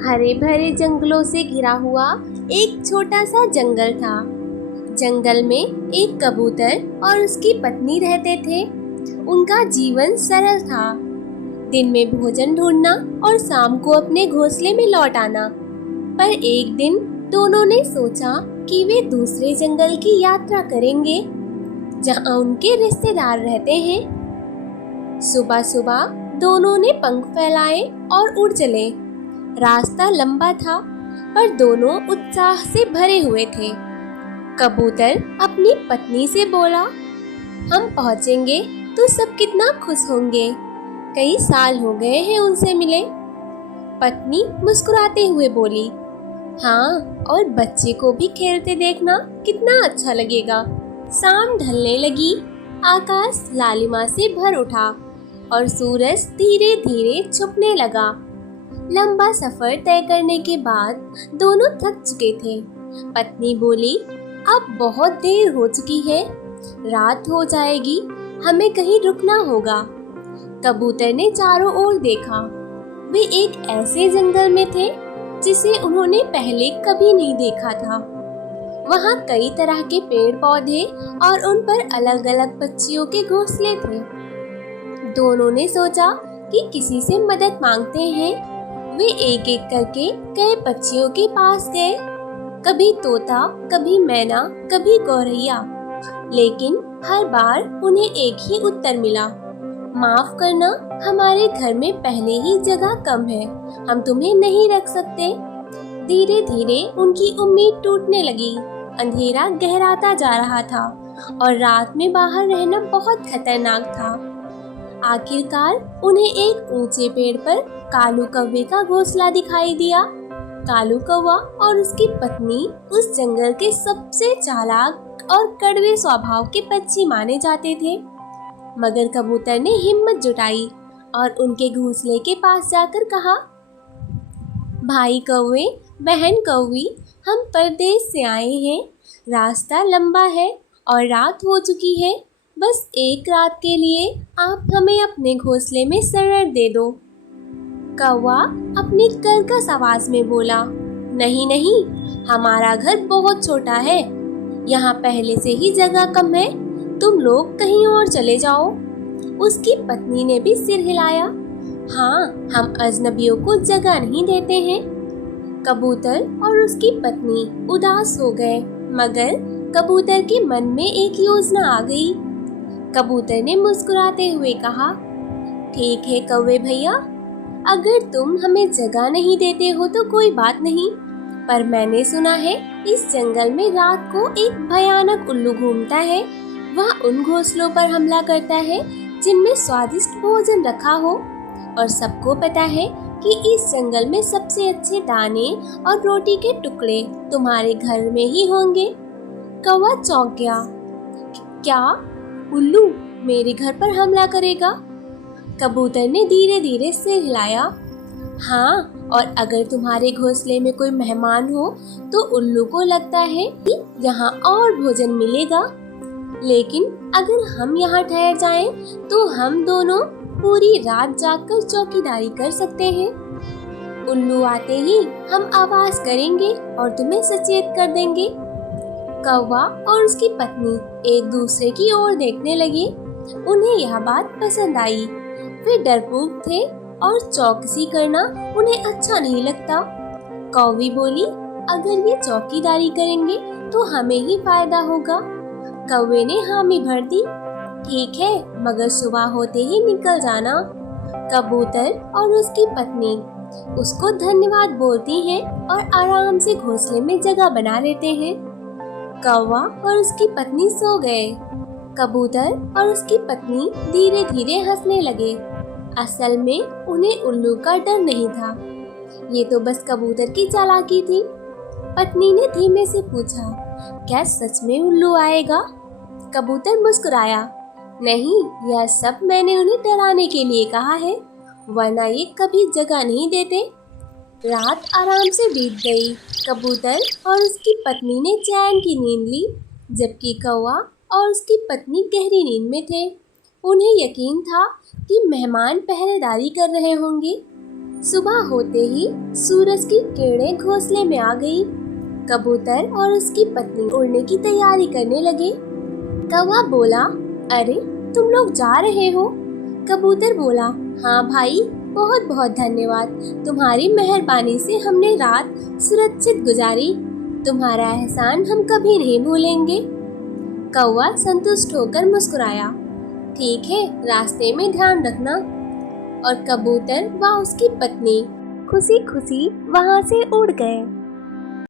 हरे भरे जंगलों से घिरा हुआ एक छोटा सा जंगल था। जंगल में एक कबूतर और उसकी पत्नी रहते थे। उनका जीवन सरल था, दिन में भोजन ढूंढना और शाम को अपने घोंसले में लौट आना। पर एक दिन दोनों ने सोचा कि वे दूसरे जंगल की यात्रा करेंगे जहां उनके रिश्तेदार रहते हैं। सुबह सुबह दोनों ने पंख फैलाए और उड़ चले। रास्ता लंबा था, पर दोनों उत्साह से भरे हुए थे। कबूतर अपनी पत्नी से बोला, हम पहुंचेंगे तो सब कितना खुश होंगे, कई साल हो गए हैं उनसे मिले। पत्नी मुस्कुराते हुए बोली, हाँ, और बच्चे को भी खेलते देखना कितना अच्छा लगेगा। शाम ढलने लगी, आकाश लालिमा से भर उठा और सूरज धीरे धीरे छुपने लगा। लंबा सफर तय करने के बाद दोनों थक चुके थे। पत्नी बोली, अब बहुत देर हो चुकी है, रात हो जाएगी, हमें कहीं रुकना होगा। कबूतर ने चारों ओर देखा। वे एक ऐसे जंगल में थे जिसे उन्होंने पहले कभी नहीं देखा था। वहाँ कई तरह के पेड़ पौधे और उन पर अलग अलग पक्षियों के घोंसले थे। दोनों ने सोचा कि किसी से मदद मांगते हैं। वे एक एक करके कई पक्षियों के पास गए, कभी तोता, कभी मैना, कभी गौरैया, लेकिन हर बार उन्हें एक ही उत्तर मिला, माफ करना, हमारे घर में पहले ही जगह कम है, हम तुम्हें नहीं रख सकते। धीरे धीरे उनकी उम्मीद टूटने लगी। अंधेरा गहराता जा रहा था और रात में बाहर रहना बहुत खतरनाक था। आखिरकार उन्हें एक ऊंचे पेड़ पर कालू कौवे का घोंसला दिखाई दिया। कालू कौवा और उसकी पत्नी उस जंगल के सबसे चालाक और कड़वे स्वभाव के पक्षी माने जाते थे। मगर कबूतर ने हिम्मत जुटाई और उनके घोंसले के पास जाकर कहा, भाई कौवे, बहन कौवी, हम परदेश से आए हैं, रास्ता लंबा है और रात हो चुकी है। बस एक रात के लिए आप हमें अपने घोंसले में शरण दे दो। कौवा अपनी कर्कश आवाज में बोला, नहीं नहीं, हमारा घर बहुत छोटा है, यहाँ पहले से ही जगह कम है, तुम लोग कहीं और चले जाओ। उसकी पत्नी ने भी सिर हिलाया, हाँ, हम अजनबियों को जगह नहीं देते हैं। कबूतर और उसकी पत्नी उदास हो गए, मगर कबूतर के मन में एक योजना आ गई। कबूतर ने मुस्कुराते हुए कहा, ठीक है कौवे भैया, अगर तुम हमें जगह नहीं देते हो तो कोई बात नहीं, पर मैंने सुना है इस जंगल में रात को एक भयानक उल्लू घूमता है। वह उन घोंसलों पर हमला करता है जिनमें स्वादिष्ट भोजन रखा हो, और सबको पता है कि इस जंगल में सबसे अच्छे दाने और रोटी के टुकड़े तुम्हारे घर में ही होंगे। कौवा चौंक गया, क्या उल्लू मेरे घर पर हमला करेगा? कबूतर ने धीरे धीरे सिर हिलाया, हाँ, और अगर तुम्हारे घोंसले में कोई मेहमान हो तो उल्लू को लगता है कि यहाँ और भोजन मिलेगा, लेकिन अगर हम यहाँ ठहर जाएं तो हम दोनों पूरी रात जागकर चौकीदारी कर सकते हैं। उल्लू आते ही हम आवाज करेंगे और तुम्हें सचेत कर देंगे। कौवा और उसकी पत्नी एक दूसरे की ओर देखने लगे। उन्हें यह बात पसंद आई। वे डरपोक थे और चौकसी करना उन्हें अच्छा नहीं लगता। कौवी बोली, अगर ये चौकीदारी करेंगे तो हमें ही फायदा होगा। कौवे ने हामी भर दी, ठीक है, मगर सुबह होते ही निकल जाना। कबूतर और उसकी पत्नी उसको धन्यवाद बोलती हैं और आराम से घोंसले में जगह बना लेते हैं। कौवा और उसकी पत्नी सो गए। कबूतर और उसकी पत्नी धीरे धीरे हंसने लगे। असल में उन्हें उल्लू का डर नहीं था, ये तो बस कबूतर की चालाकी थी। पत्नी ने धीमे से पूछा, क्या सच में उल्लू आएगा? कबूतर मुस्कुराया, नहीं, यह सब मैंने उन्हें डराने के लिए कहा है, वरना ये कभी जगह नहीं देते। रात आराम से बीत गई। कबूतर और उसकी पत्नी ने चैन की नींद ली, जबकि कौवा और उसकी पत्नी गहरी नींद में थे। उन्हें यकीन था कि मेहमान पहरेदारी कर रहे होंगे। सुबह होते ही सूरज की किरणें घोंसले में आ गई। कबूतर और उसकी पत्नी उड़ने की तैयारी करने लगे। कौवा बोला, अरे तुम लोग जा रहे हो? कबूतर बोला, हाँ भाई, बहुत बहुत धन्यवाद। तुम्हारी मेहरबानी से हमने रात सुरक्षित गुजारी। तुम्हारा एहसान हम कभी नहीं भूलेंगे। कौवा संतुष्ट होकर मुस्कुराया, ठीक है, रास्ते में ध्यान रखना। और कबूतर व उसकी पत्नी खुशी खुशी वहां से उड़ गए।